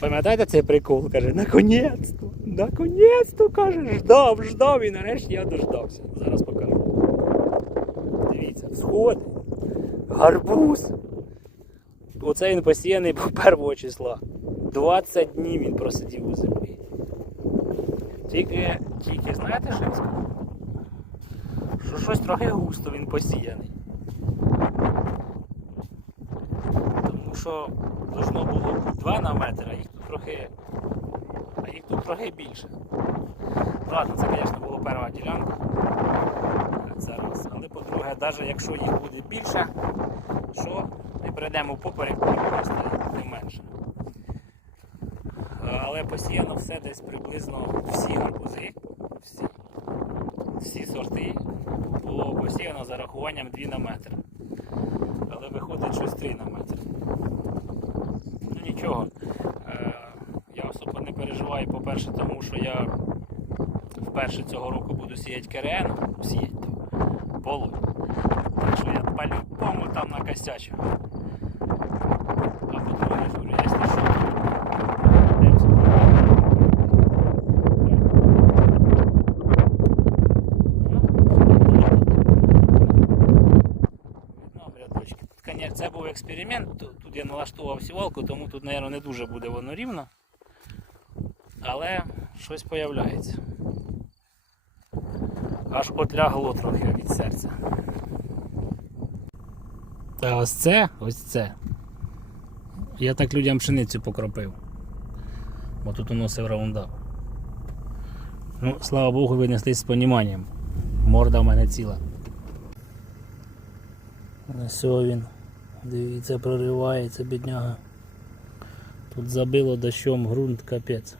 Пам'ятаєте цей прикол? Каже, наконець-то, наконець-то, каже, ждав, ждав і нарешті я дождався. Зараз покажу. Дивіться, всходи, гарбуз. Оце він посіяний був 1 числа. 20 днів він просидів у землі. Тільки, тільки знаєте, що я скажу? Що щось трохи густо він посіяний. Тому що должно було 2 на метр, а їх тут трохи. А їх тут трохи більше. Ладно, це, звісно, була перша ділянка. Це раз. Але по-друге, навіть якщо їх буде більше, що ми прийдемо поперек, то стає не менше. Е, Але посіяно все десь приблизно всі гарбузи, всі, всі сорти було посіяно за рахуванням 2 на метр. Але виходить щось 3 на метр. Нічого. Е, Я особо не переживаю, по-перше, тому що я вперше цього року буду сіяти КРН, сіяти полу. Так що я по-любому там накосячу. А по-друге, я ж говорю, якщо що, йдемо собі. Видно рядочки. Тут, коня- Це був експеримент, тут я налаштував сівалку, тому тут, мабуть, не дуже буде воно рівно. Але щось появляється. Аж отлягло трохи від серця. А ось це, ось це. Я так людям пшеницю покропив. Бо тут уносив раундап. Ну, слава Богу, винеслись з поніманням. Морда в мене ціла. Ось він. Дивіться, проривається бідняга. Тут забило дощом ґрунт капець.